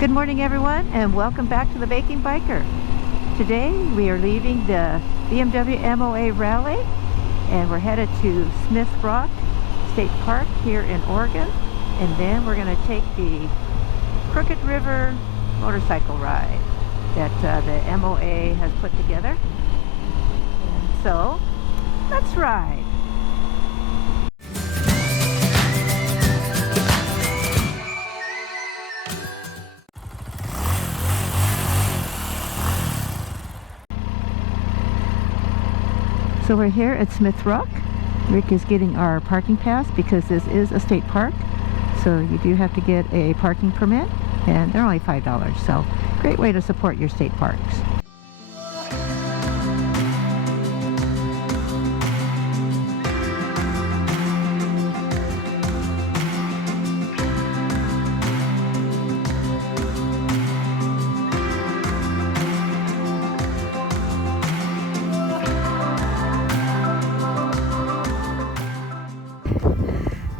Good morning everyone, and welcome back to the Baking Biker. Today we are leaving the BMW MOA rally and we're headed to Smith Rock State Park here in Oregon, and then we're going to take the Crooked River motorcycle ride that the MOA has put together. And so let's ride. So we're here at Smith Rock. Rick is getting our parking pass because this is a state park. So you do have to get a parking permit, and they're only $5. So great way to support your state parks.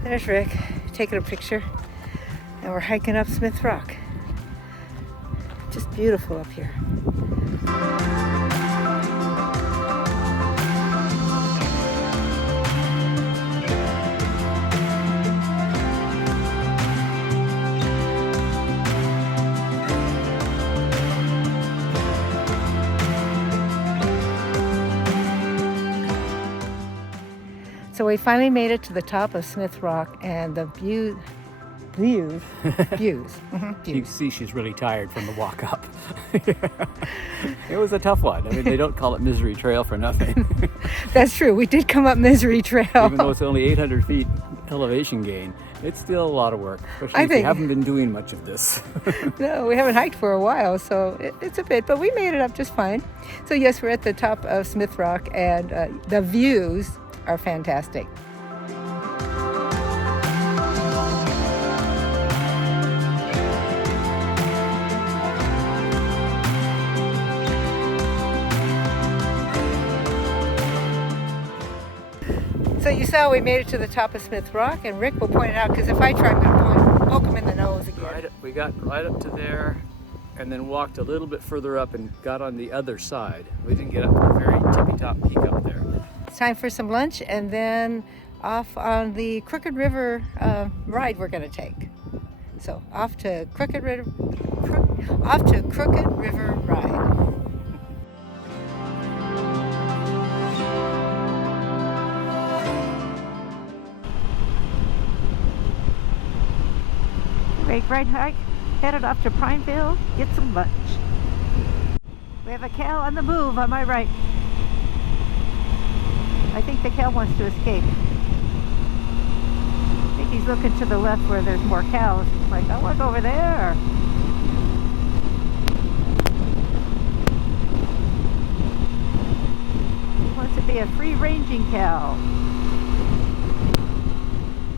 There's Rick taking a picture, and we're hiking up Smith Rock. Just beautiful up here. So we finally made it to the top of Smith Rock, and the views. You see she's really tired from the walk up. It was a tough one. I mean, they don't call it Misery Trail for nothing. That's true. We did come up Misery Trail. Even though it's only 800 feet elevation gain, it's still a lot of work, especially if you haven't been doing much of this. No, we haven't hiked for a while, so it's a bit, but we made it up just fine. So yes, we're at the top of Smith Rock, and the views are fantastic. So you saw we made it to the top of Smith Rock, and Rick will point it out, because if I try, I'm going to poke him in the nose again. We got right up to there and then walked a little bit further up and got on the other side. We didn't get up to the very tippy-top peak up there. It's time for some lunch, and then off on the Crooked River ride we're going to take. So off to Crooked River ride. Great ride hike, headed off to Prineville, get some lunch. We have a cow on the move on my right. I think the cow wants to escape. I think he's looking to the left where there's more cows. He's like, I want to go over there. He wants to be a free-ranging cow.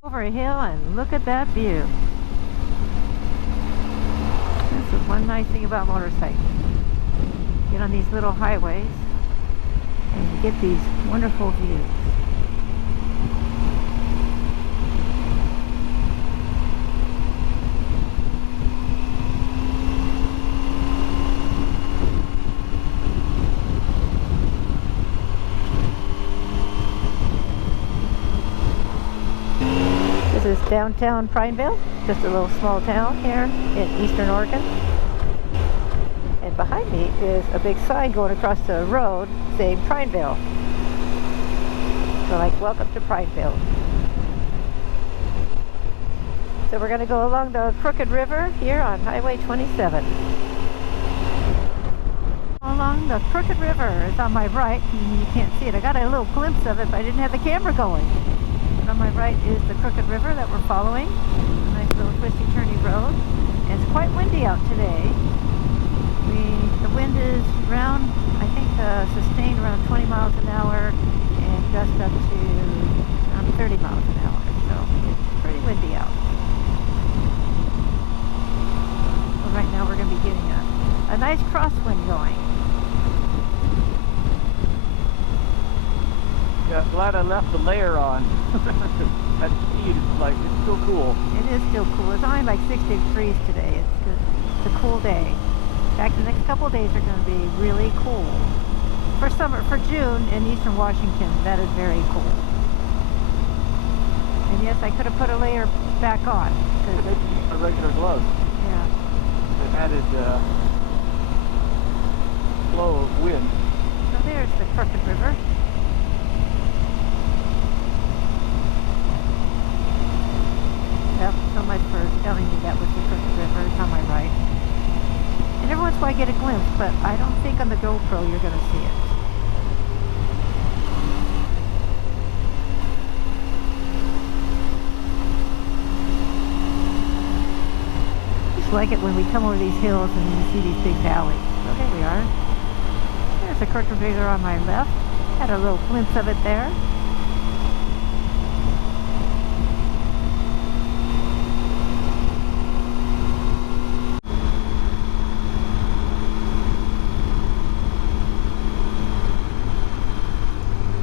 Over a hill, and look at that view. This is one nice thing about motorcycling. Get on these little highways and you get these wonderful views. This is downtown Prineville, just a little small town here in eastern Oregon. And behind me is a big sign going across the road saying Prineville. So like, welcome to Prineville. So we're going to go along the Crooked River here on Highway 27. Along the Crooked River is on my right, and you can't see it. I got a little glimpse of it, but I didn't have the camera going. And on my right is the Crooked River that we're following. A nice little twisty turny road. And it's quite windy out today. The wind is around, I think, sustained around 20 miles an hour and gust up to around 30 miles an hour. So it's pretty windy out. So right now we're going to be getting a nice crosswind going. Yeah, glad I left the layer on. That speed is like, it's still cool. It is still cool. It's only like 60 degrees today. It's good. It's a cool day. In fact, the next couple of days are going to be really cool. For June in eastern Washington, that is very cool. And yes, I could have put a layer back on. A regular gloves. Yeah. It added flow of wind. So there's the Crooked River. Yep, so much for telling me that was the Crooked River. It's on my right. And every once in a while I get a glimpse, but I don't think on the GoPro you're going to see it. I like it when we come over these hills and you see these big valleys. So there we are. There's the Crooked River on my left. Had a little glimpse of it there.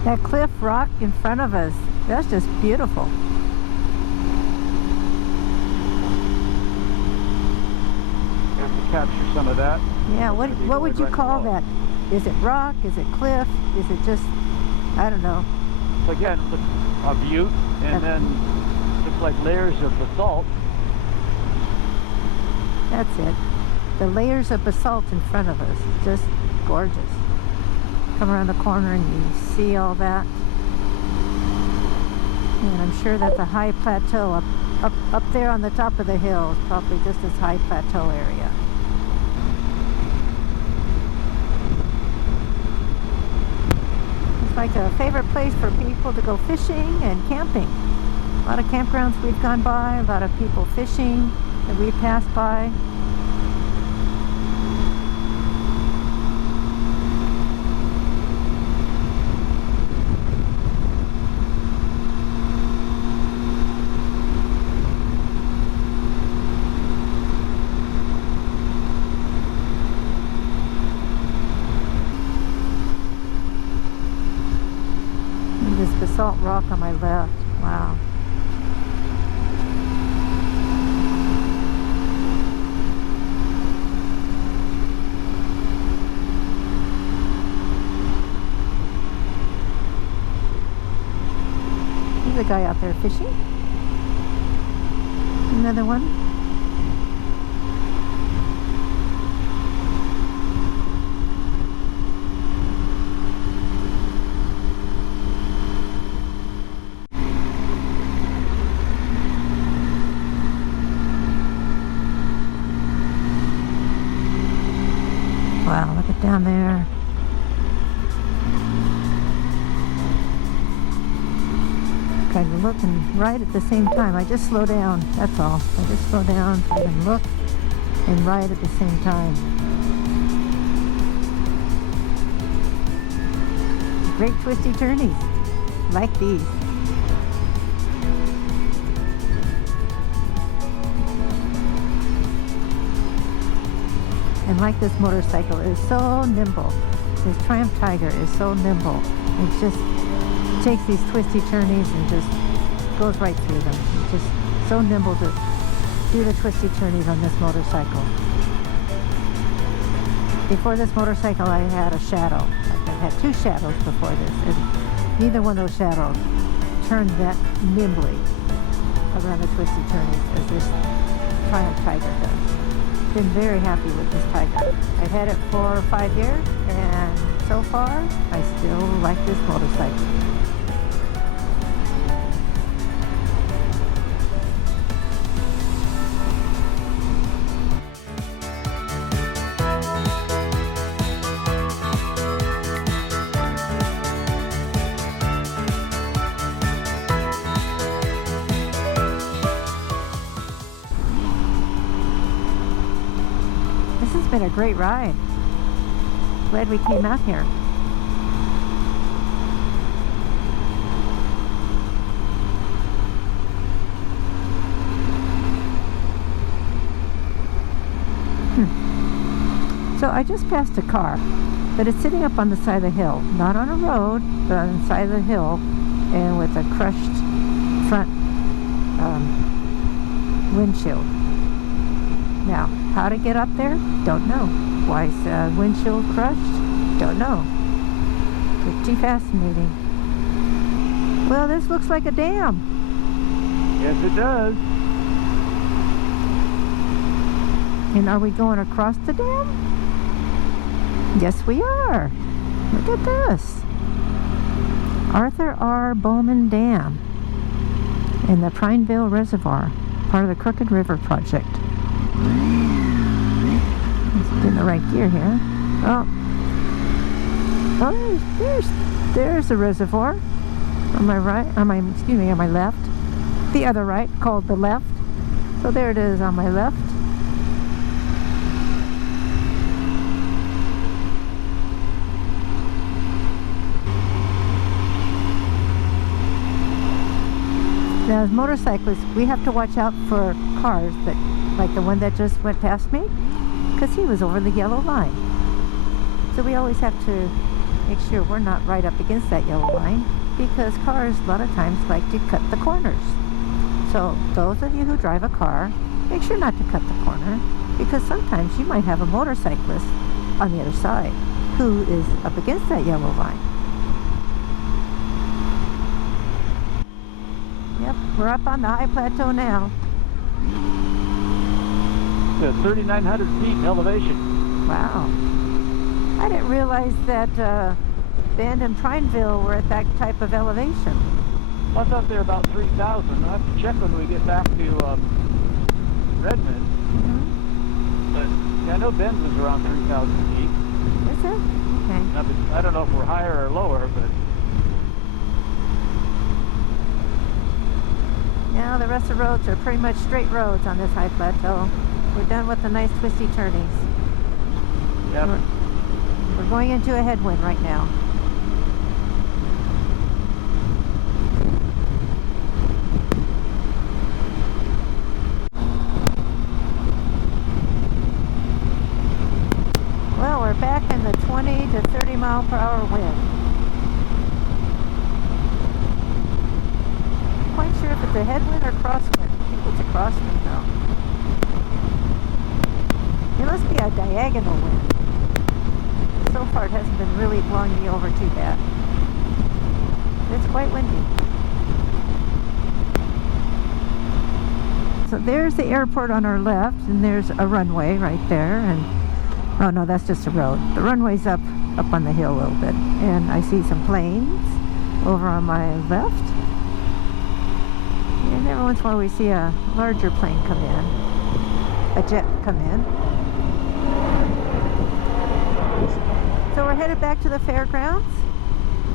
That cliff rock in front of us, that's just beautiful. Capture some of that. Yeah, what would you call that? Is it rock? Is it cliff? Is it just, I don't know. Again, a butte, and then looks like layers of basalt. That's it. The layers of basalt in front of us, just gorgeous. Come around the corner and you see all that. And I'm sure that the high plateau up there on the top of the hill is probably just this high plateau area. It's like a favorite place for people to go fishing and camping. A lot of campgrounds we've gone by, a lot of people fishing that we passed by. Basalt rock on my left. Wow. There's a guy out there fishing. Another one. Wow, look at down there. Kind of look and ride at the same time. I just slow down, that's all. I just slow down so I can look and ride at the same time. Great twisty turnies, like these. And like this motorcycle, it is so nimble. This Triumph Tiger is so nimble. It just takes these twisty turnies and just goes right through them. It's just so nimble to do the twisty turnies on this motorcycle. Before this motorcycle, I had a Shadow. I had two Shadows before this, and neither one of those Shadows turned that nimbly around the twisty turnies as this Triumph Tiger does. Been very happy with this Tiger. I've had it for 5 years, and so far I still like this motorcycle. This has been a great ride. Glad we came out here. So I just passed a car, but it's sitting up on the side of the hill. Not on a road, but on the side of the hill, and with a crushed front windshield. Now, How to get up there? Don't know. Why is windshield crushed? Don't know. Pretty fascinating. Well, this looks like a dam. Yes, it does. And are we going across the dam? Yes, we are. Look at this. Arthur R. Bowman Dam in the Prineville Reservoir, part of the Crooked River project. Let's get in the right gear here. Oh, there's the reservoir. On my right, on my left. The other right, called the left. So there it is on my left. Now, as motorcyclists, we have to watch out for cars that, like the one that just went past me, because he was over the yellow line. So we always have to make sure we're not right up against that yellow line, because cars a lot of times like to cut the corners. So those of you who drive a car, make sure not to cut the corner, because sometimes you might have a motorcyclist on the other side who is up against that yellow line. Yep, we're up on the high plateau now. It's 3,900 feet elevation. Wow. I didn't realize that Bend and Prineville were at that type of elevation. Well, I thought they're about 3,000. I'll have to check when we get back to Redmond. Mm-hmm. But yeah, I know Bend was around 3,000 feet. Is it? Okay. I don't know if we're higher or lower, but... Now the rest of the roads are pretty much straight roads on this high plateau. We're done with the nice twisty turnings. Yep. We're going into a headwind right now. Well, we're back in the 20 to 30 mile per hour wind. I'm quite sure if it's a headwind or crosswind. I think it's a crosswind though. It must be a diagonal wind. So far it hasn't been really blowing me over too bad. It's quite windy. So there's the airport on our left, and there's a runway right there, and oh no, that's just a road. The runway's up on the hill a little bit, and I see some planes over on my left. And every once in a while we see a larger plane come in, a jet come in. So we're headed back to the fairgrounds,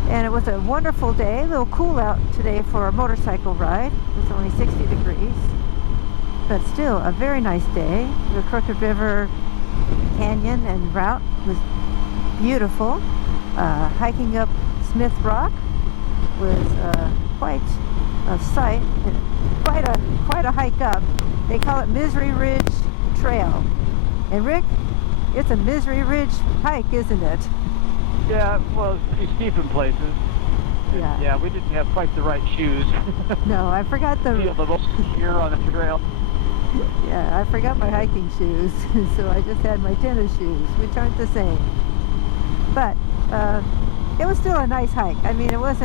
and it was a wonderful day. A little cool out today for a motorcycle ride. It was only 60 degrees, but still a very nice day. The Crooked River Canyon and route was beautiful. Hiking up Smith Rock was quite a sight, quite a hike up. They call it Misery Ridge Trail. And Rick, it's a Misery Ridge hike, isn't it? Yeah, well, it's pretty steep in places. Yeah. Yeah, we didn't have quite the right shoes. No, I forgot the... Feel the most gear on the trail. Yeah, I forgot my hiking shoes, so I just had my tennis shoes, which aren't the same. But it was still a nice hike. I mean, it was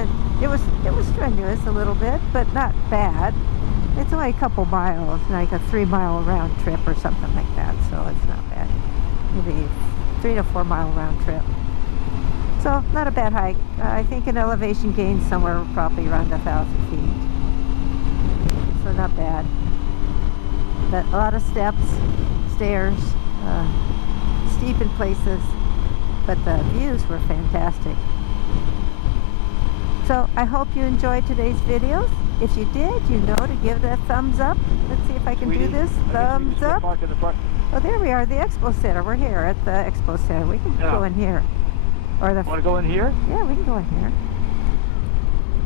strenuous a little bit, but not bad. It's only a couple miles, like a 3-mile round trip or something like that, so it's not bad. Maybe 3 to 4 mile round trip. So not a bad hike. I think an elevation gain somewhere probably around 1,000 feet. So not bad. But a lot of steps, stairs, steep in places, but the views were fantastic. So I hope you enjoyed today's videos. If you did, you know to give it a thumbs up. Let's see if I can do this. Thumbs up. Oh, there we are, the Expo Center. We're here at the Expo Center. We can go in here. Or the... Want to go in here? Yeah, we can go in here.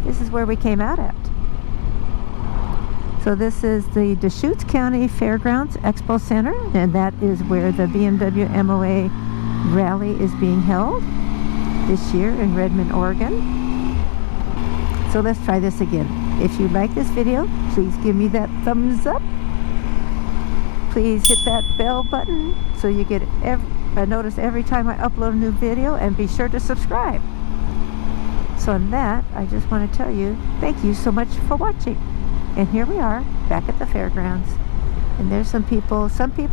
This is where we came out at. So this is the Deschutes County Fairgrounds Expo Center, and that is where the BMW MOA rally is being held this year in Redmond, Oregon. So let's try this again. If you like this video, please give me that thumbs up. Please hit that bell button so you get a notice every time I upload a new video, and be sure to subscribe. So on that, I just want to tell you, thank you so much for watching. And here we are, back at the fairgrounds. And there's some people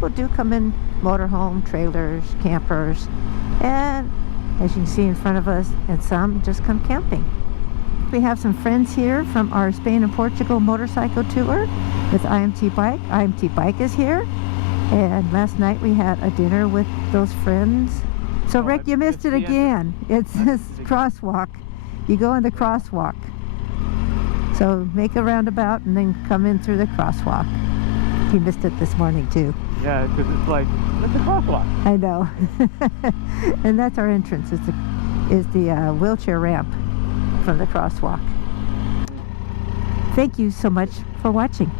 do come in motorhome, trailers, campers, and as you can see in front of us, and some just come camping. We have some friends here from our Spain and Portugal motorcycle tour with IMT Bike. IMT Bike is here, and last night we had a dinner with those friends. So Rick, you missed it again. It's this crosswalk. You go in the crosswalk. So make a roundabout and then come in through the crosswalk. He missed it this morning too. Yeah, because it's like, it's a crosswalk. I know. And that's our entrance, is the wheelchair ramp from the crosswalk. Thank you so much for watching.